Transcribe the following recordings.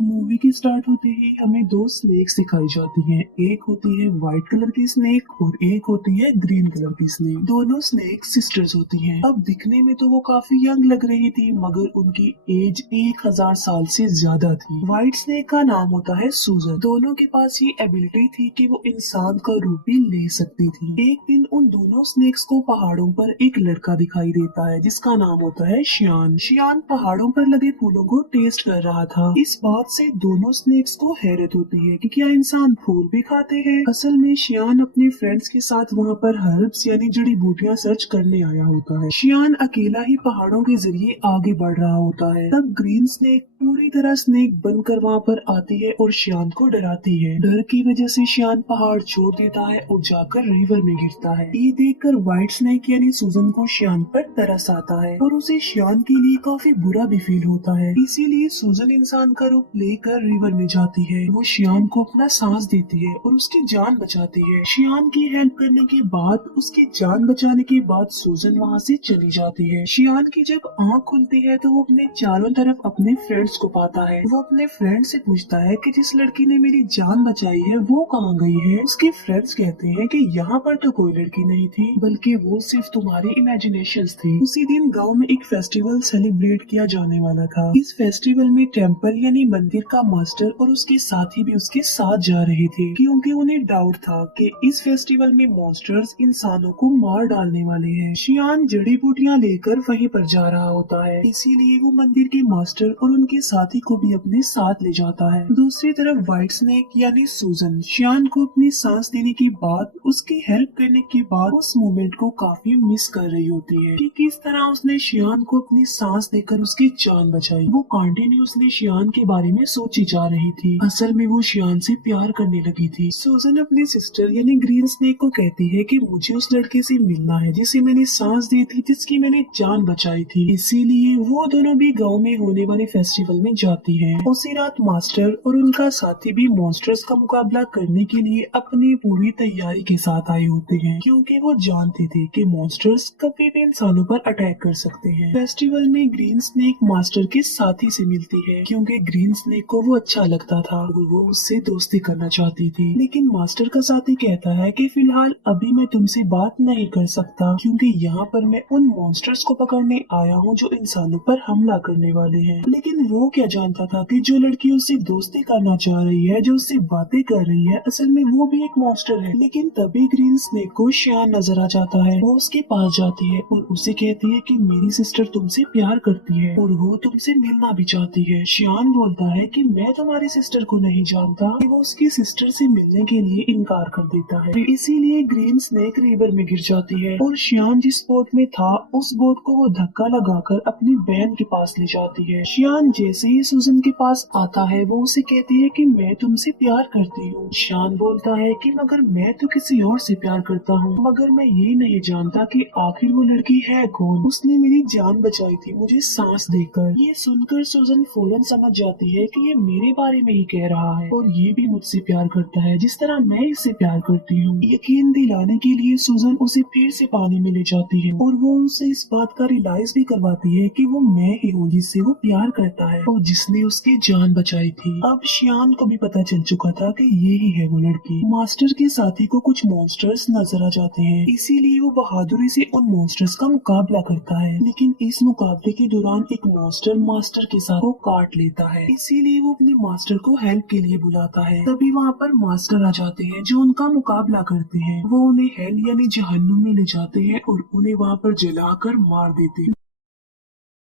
Movie के start होते ही हमें दो स्नेक्स दिखाई जाती हैं। एक होती है व्हाइट कलर की स्नेक और एक होती है ग्रीन कलर की स्नेक। दोनों स्नेक सिस्टर्स होती हैं। अब दिखने में तो वो काफी यंग लग रही थी, मगर उनकी एज 1000 साल से ज्यादा थी। व्हाइट स्नेक का नाम होता है सूजन। दोनों के पास ये एबिलिटी थी कि वो इंसान का रूप भी ले सकती थी। एक दिन उन दोनों स्नेक्स को पहाड़ों पर एक लड़का दिखाई देता है जिसका नाम होता है शियान। शियान पहाड़ों पर लगे फूलों को टेस्ट कर रहा था। इस बात से दोनों स्नेक्स को हैरत होती है कि क्या इंसान फूल भी खाते हैं। असल में शियान अपने फ्रेंड्स के साथ वहाँ पर हर्ब्स यानी जड़ी बूटियाँ सर्च करने आया होता है। शियान अकेला ही पहाड़ों के जरिए आगे बढ़ रहा होता है। तब ग्रीन स्नेक पूरी तरह स्नेक बनकर वहाँ पर आती है और शियान को डराती है। डर की वजह से शियान पहाड़ छोड़ देता है और जाकर रिवर में गिरता है। ये देखकर व्हाइट स्नेक यानी सूजन को शियान पर तरस आता है और उसे शियान के लिए काफी बुरा भी फील होता है। इसीलिए सूजन इंसान का रूप लेकर रिवर में जाती है। वो शियान को अपना सांस देती है और उसकी जान बचाती है। शियान की हेल्प करने के बाद, उसकी जान बचाने के बाद सूजन वहाँ से चली जाती है। शियान की जब आँख खुलती है तो वो अपने चारों तरफ अपने फ्रेंड्स को पाता है। वो अपने फ्रेंड से पूछता है कि जिस लड़की ने मेरी जान बचाई है वो कहाँ गई है। उसके फ्रेंड्स कहते हैं कि यहाँ पर तो कोई लड़की नहीं थी, बल्कि वो सिर्फ तुम्हारी इमेजिनेशंस थी। उसी दिन गांव में एक फेस्टिवल सेलिब्रेट किया जाने वाला था। इस फेस्टिवल में टेम्पल यानी मंदिर का मास्टर और उसके साथी भी उसके साथ जा रहे थे, क्योंकि उन्हें डाउट था कि इस फेस्टिवल में मॉन्स्टर्स इंसानों को मार डालने वाले हैं। शियान जड़ी बूटियाँ लेकर वहीं पर जा रहा होता है, इसीलिए वो मंदिर के मास्टर और उनके साथी को भी अपने साथ ले जाता है। दूसरी तरफ व्हाइट स्नेक यानी सूजन शियान को अपनी सांस देने के बाद, उसकी हेल्प करने के बाद उस मोमेंट को काफी मिस कर रही होती है कि किस तरह उसने शियान को अपनी सांस देकर उसकी जान बचाई। वो कंटिन्यूअसली शियान के बारे में सोची जा रही थी। असल में वो शियान से प्यार करने लगी थी। सूजन अपनी सिस्टर यानी ग्रीन स्नेक को कहती है कि मुझे उस लड़के से मिलना है जिसे मैंने सांस दी थी, जिसकी मैंने जान बचाई थी। इसीलिए वो दोनों भी गांव में होने वाले फेस्टिवल में जाती हैं। उसी रात मास्टर और उनका साथी भी मॉन्स्टर्स का मुकाबला करने के लिए अपनी पूरी तैयारी के साथ आए होते हैं, क्योंकि वो जानते थे कि मॉन्स्टर्स कभी भी इंसानों पर अटैक कर सकते हैं। फेस्टिवल में ग्रीन स्नेक मास्टर के साथी से मिलती है, क्योंकि ग्रीन स्नेक को वो अच्छा लगता था और वो उससे दोस्ती करना चाहती थी। लेकिन मास्टर का साथी कहता है कि फिलहाल अभी मैं तुमसे बात नहीं कर सकता, क्योंकि यहाँ पर मैं उन मॉन्स्टर्स को पकड़ने आया हूँ जो इंसानों पर हमला करने वाले हैं। लेकिन वो क्या जानता था कि जो लड़की उससे दोस्ती करना चाह रही है, जो उससे बातें कर रही है, असल में वो भी एक मॉन्स्टर है। लेकिन तभी ग्रीन स्नेक को शियान नजर आ जाता है। वो उसके पास जाती है और उसे कहती है कि मेरी सिस्टर तुमसे प्यार करती है और वो तुमसे मिलना भी चाहती है। शियान बोलता है कि मैं तुम्हारी सिस्टर को नहीं जानता, कि वो उसकी सिस्टर से मिलने के लिए इनकार कर देता है। इसीलिए ग्रीन स्नेक रिवर में गिर जाती है और शियान जिस बोट में था उस बोट को वो धक्का लगाकर अपनी बहन के पास ले जाती है। शियान जैसे ही सूजन के पास आता है वो उसे कहती है कि मैं तुमसे प्यार करती हूँ। शियान बोलता है कि मगर मैं तो किसी और से प्यार करता हूँ, मगर मैं ये नहीं जानता कि आखिर वो लड़की है कौन। उसने मेरी जान बचाई थी मुझे सांस देकर। ये सुनकर सूजन फौरन समझ जाती है कि ये मेरे बारे में ही कह रहा है और ये भी मुझसे प्यार करता है जिस तरह मैं इससे प्यार करती हूँ। यकीन दिलाने के लिए सूजन उसे फिर से पानी में ले जाती है और वो उसे इस बात का रियलाइज भी करवाती है कि वो मैं ही हूँ जिससे वो प्यार करता है और जिसने उसकी जान बचाई थी। अब शियान को भी पता चल चुका था कि ये ही है वो लड़की। मास्टर के साथी को कुछ मॉन्स्टर्स नजर आ जाते हैं, इसीलिए वो बहादुरी से उन मॉन्स्टर्स का मुकाबला करता है। लेकिन इस मुकाबले के दौरान एक मॉन्स्टर मास्टर के साथ को काट लेता है, इसीलिए वो अपने मास्टर को हेल्प के लिए बुलाता है। तभी वहाँ पर मास्टर आ जाते हैं जो उनका मुकाबला करते हैं। वो उन्हें हेल यानी जहन्नुम में ले जाते हैं और उन्हें वहाँ पर जलाकर मार देते हैं।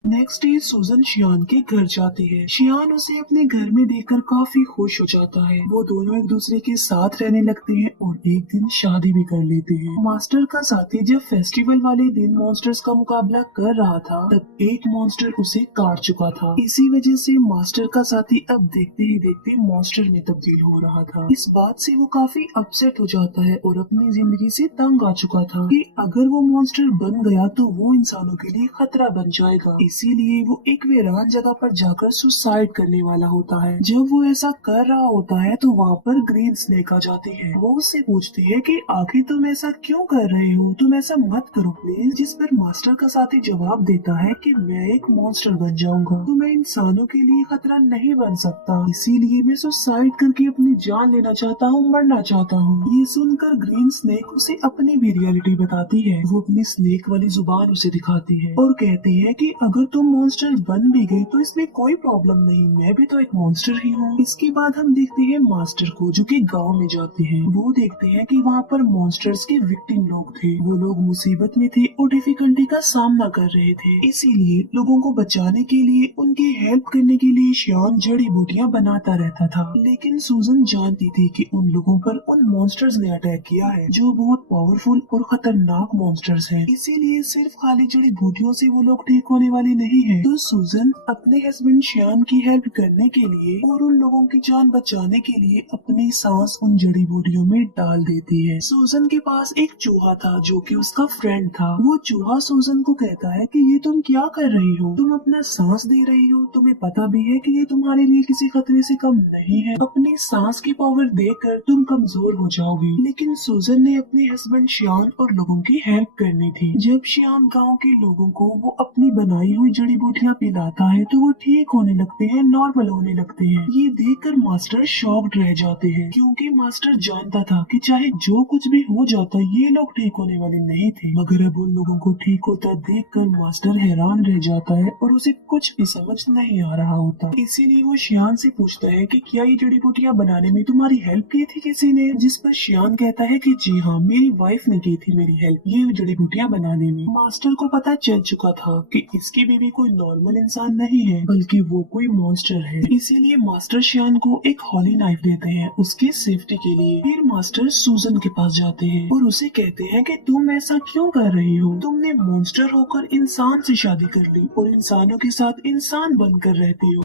नेक्स्ट डे सूजन शियान के घर जाती है। शियान उसे अपने घर में देखकर काफी खुश हो जाता है। वो दोनों एक दूसरे के साथ रहने लगते हैं और एक दिन शादी भी कर लेते हैं। मास्टर का साथी जब फेस्टिवल वाले दिन मॉन्स्टर्स का मुकाबला कर रहा था तब एक मॉन्स्टर उसे काट चुका था। इसी वजह से मास्टर का साथी अब देखते ही देखते मॉन्स्टर में तब्दील हो रहा था। इस बात से वो काफी अपसेट हो जाता है और अपनी जिंदगी से तंग आ चुका था कि अगर वो मॉन्स्टर बन गया तो वो इंसानों के लिए खतरा बन जाएगा। इसीलिए वो एक वीरान जगह पर जाकर सुसाइड करने वाला होता है। जब वो ऐसा कर रहा होता है तो वहाँ पर ग्रीन स्नेक आ जाती है। वो उससे पूछती है कि आखिर तुम ऐसा क्यों कर रहे हो, तुम ऐसा मत करो प्लीज। जिस पर मास्टर का साथी जवाब देता है कि मैं एक मॉन्स्टर बन जाऊंगा तो मैं इंसानों के लिए खतरा नहीं बन सकता, इसीलिए मैं सुसाइड करके अपनी जान लेना चाहता हूँ, मरना चाहता हूँ। ये सुनकर ग्रीन स्नेक उसे अपनी भी रियलिटी बताती है। वो अपनी स्नेक वाली जुबान उसे दिखाती है और कहती है कि अगर तुम मॉन्स्टर बन भी गए तो इसमें कोई प्रॉब्लम नहीं, मैं भी तो एक मॉन्स्टर ही हूँ। इसके बाद हम देखते हैं मास्टर को जो कि गांव में जाते हैं। वो देखते हैं कि वहाँ पर मॉन्स्टर्स के विक्टिम लोग थे। वो लोग मुसीबत में थे और डिफिकल्टी का सामना कर रहे थे, इसीलिए लोगों को बचाने के लिए, उनकी हेल्प करने के लिए शियान जड़ी बूटियाँ बनाता रहता था। लेकिन सूजन जानती थी कि उन लोगों पर उन मॉन्स्टर्स ने अटैक किया है जो बहुत पावरफुल और खतरनाक मॉन्स्टर्स हैं। इसीलिए सिर्फ खाली जड़ी बूटियों से वो लोग ठीक होने वाले नहीं हैं। तो सूजन अपने हस्बैंड शियान की हेल्प करने के लिए और उन लोगों की जान बचाने के लिए अपनी सांस उन जड़ी बूटियों में डाल देती है। सूजन के पास एक चूहा था जो कि उसका फ्रेंड था। वो चूहा सूजन को कहता है कि ये तुम क्या कर रही हो, तुम अपना सांस दे रही हो, तुम्हें पता भी है कि ये तुम्हारे लिए किसी खतरे से कम नहीं है, अपनी सांस की पावर देकर तुम कमजोर हो जाओगी। लेकिन सूजन ने अपने हस्बैंड शियान और लोगों की हेल्प करनी थी। जब शियान गाँव के लोगों को वो अपनी बनाई हुई जड़ी बूटियाँ पिलाता है तो वो ठीक होने लगते हैं, नॉर्मल होने लगते हैं। ये देखकर मास्टर शॉक्ड रह जाते हैं क्योंकि मास्टर जानता था कि चाहे जो कुछ भी हो जाता ये लोग ठीक होने वाले नहीं थे। मगर अब उन लोगों को ठीक होता देखकर मास्टर हैरान रह जाता है और उसे कुछ भी समझ नहीं आ रहा होता। इसीलिए वो शियान से पूछता है कि क्या ये जड़ी बूटियाँ बनाने में तुम्हारी हेल्प की थी किसी ने? जिस पर शियान कहता है कि जी हाँ, मेरी वाइफ ने की थी मेरी हेल्प ये जड़ी बूटियाँ बनाने में। मास्टर को पता चल चुका था कि इसकी बीवी कोई नॉर्मल इंसान नहीं है बल्कि वो कोई मॉन्स्टर है। इसीलिए मास्टर शियान को एक हॉली नाइफ देते हैं उसकी सेफ्टी के लिए। फिर मास्टर सूजन के पास जाते हैं और उसे कहते हैं कि तुम ऐसा क्यों कर रही हो, तुमने मॉन्स्टर होकर इंसान से शादी कर ली और इंसानों के साथ इंसान बनकर रहती हो।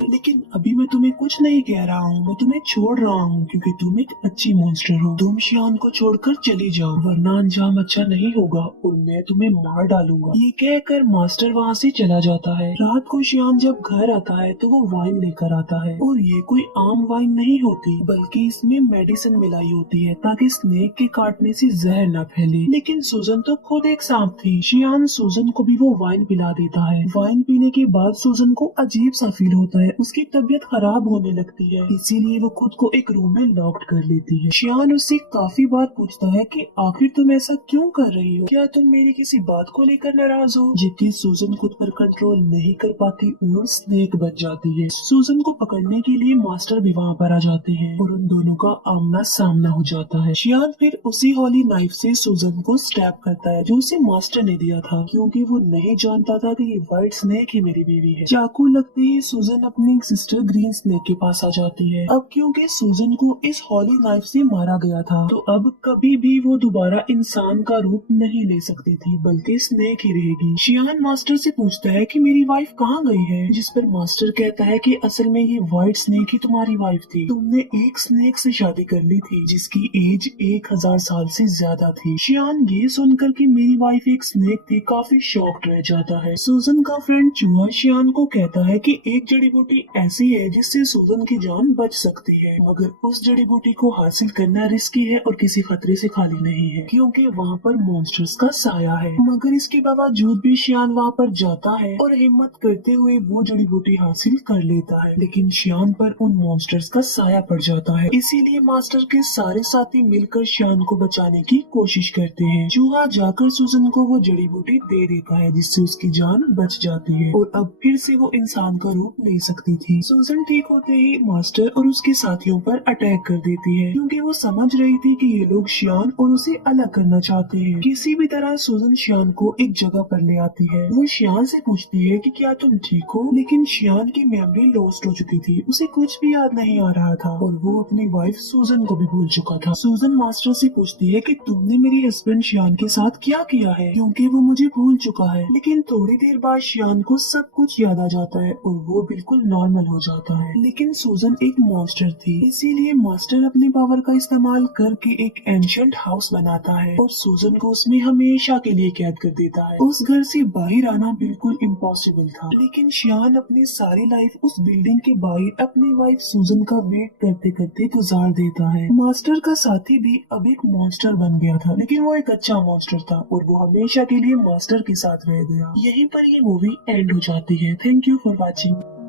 लेकिन अभी मैं तुम्हें कुछ नहीं कह रहा हूँ, मैं तुम्हें छोड़ रहा हूँ क्योंकि तुम एक अच्छी मॉन्स्टर हो। तुम शियान को छोड़कर चली जाओ वरना अंजाम अच्छा नहीं होगा और मैं तुम्हें मार डालूंगा। ये कहकर मास्टर वहाँ से चला जाता है। रात को शियान जब घर आता है तो वो वाइन लेकर आता है और ये कोई आम वाइन नहीं होती बल्कि इसमें मेडिसिन मिलाई होती है ताकि स्नेक के काटने से जहर न फैले। लेकिन सूजन तो खुद एक सांप थी। शियान सूजन को भी वो वाइन पिला देता है। वाइन पीने के बाद सूजन को अजीब सा फील होता है, उसकी तबीयत खराब होने लगती है, इसीलिए वो खुद को एक रूम में लॉक्ड कर लेती है। शियान उससे काफी बार पूछता है कि आखिर तुम ऐसा क्यों कर रही हो, क्या तुम मेरी किसी बात को लेकर नाराज हो? जितनी सूजन खुद पर कंट्रोल नहीं कर पाती और स्नेक बन जाती है। सूजन को पकड़ने के लिए मास्टर भी वहाँ पर आ जाते हैं और उन दोनों का आमना सामना हो जाता है। शियान फिर उसी हॉली नाइफ से सूजन को स्टैब करता है जो उसे मास्टर ने दिया था क्योंकि वो नहीं जानता था कि ये व्हाइट स्नेक ही मेरी बीवी है। चाकू लगते ही सूजन अपनी सिस्टर ग्रीन स्नेक के पास आ जाती है। अब क्योंकि सूजन को इस हॉली नाइफ से मारा गया था तो अब कभी भी वो दोबारा इंसान का रूप नहीं ले सकती थी बल्कि स्नेक ही रहेगी। शियान मास्टर से पूछता है कि मेरी वाइफ कहाँ गई है, जिस पर मास्टर कहता है कि असल में ये व्हाइट स्नेक ही तुम्हारी वाइफ थी, तुमने एक स्नेक से शादी कर ली थी जिसकी एज 1000 साल से ज्यादा थी। शियान ये सुनकर कि मेरी वाइफ एक स्नेक थी काफी शॉक्ड रह जाता है। सूजन का फ्रेंड चूहा शियान को कहता है कि एक जड़ी बूटी ऐसी है जिससे सूजन की जान बच सकती है मगर उस जड़ी बूटी को हासिल करना रिस्की है और किसी खतरे से खाली नहीं है क्योंकि वहाँ पर मॉन्स्टर्स का साया है। मगर इसके बावजूद भी शियान वहाँ पर जाता है और हिम्मत करते हुए वो जड़ी बूटी हासिल कर लेता है लेकिन शियान पर उन मॉन्स्टर्स का साया पड़ जाता है। इसीलिए मास्टर के सारे साथी मिलकर शियान को बचाने की कोशिश करते हैं। चूहा जाकर सूजन को वो जड़ी बूटी दे देता है जिससे उसकी जान बच जाती है और अब फिर से वो इंसान का रूप ले सकती थी। सूजन ठीक होते ही मास्टर और उसके साथियों पर अटैक कर देती है क्योंकि वो समझ रही थी कि ये लोग शियान और उसे अलग करना चाहते हैं। किसी भी तरह सूजन शियान को एक जगह पर ले आती है। वो शियान से पूछती है कि क्या तुम ठीक हो, लेकिन शियान की मेमोरी लॉस्ट हो चुकी थी, उसे कुछ भी याद नहीं आ रहा था और वो अपनी वाइफ सूजन को भी भूल चुका था। सूजन मास्टर से पूछती है कि तुमने मेरे हस्बैंड शियान के साथ क्या किया है क्योंकि वो मुझे भूल चुका है। लेकिन थोड़ी देर बाद शियान को सब कुछ याद आ जाता है और वो बिल्कुल नॉर्मल हो जाता है। लेकिन सूजन एक मॉन्स्टर थी, इसीलिए मास्टर अपने पावर का इस्तेमाल करके एक एंशिएंट हाउस बनाता है और सूजन को उसमें हमेशा के लिए कैद कर देता है। उस घर से बाहर आना बिल्कुल इम्पॉसिबल था, लेकिन शियान अपनी सारी लाइफ उस बिल्डिंग के बाहर अपनी वाइफ सूजन का वेट करते करते गुजार देता है। मास्टर का साथी भी अब एक मॉन्स्टर बन गया था, लेकिन वो एक अच्छा मॉन्स्टर था और वो हमेशा के लिए मास्टर के साथ रह गया। यहीं पर ये मूवी एंड हो जाती है। Thank you for watching.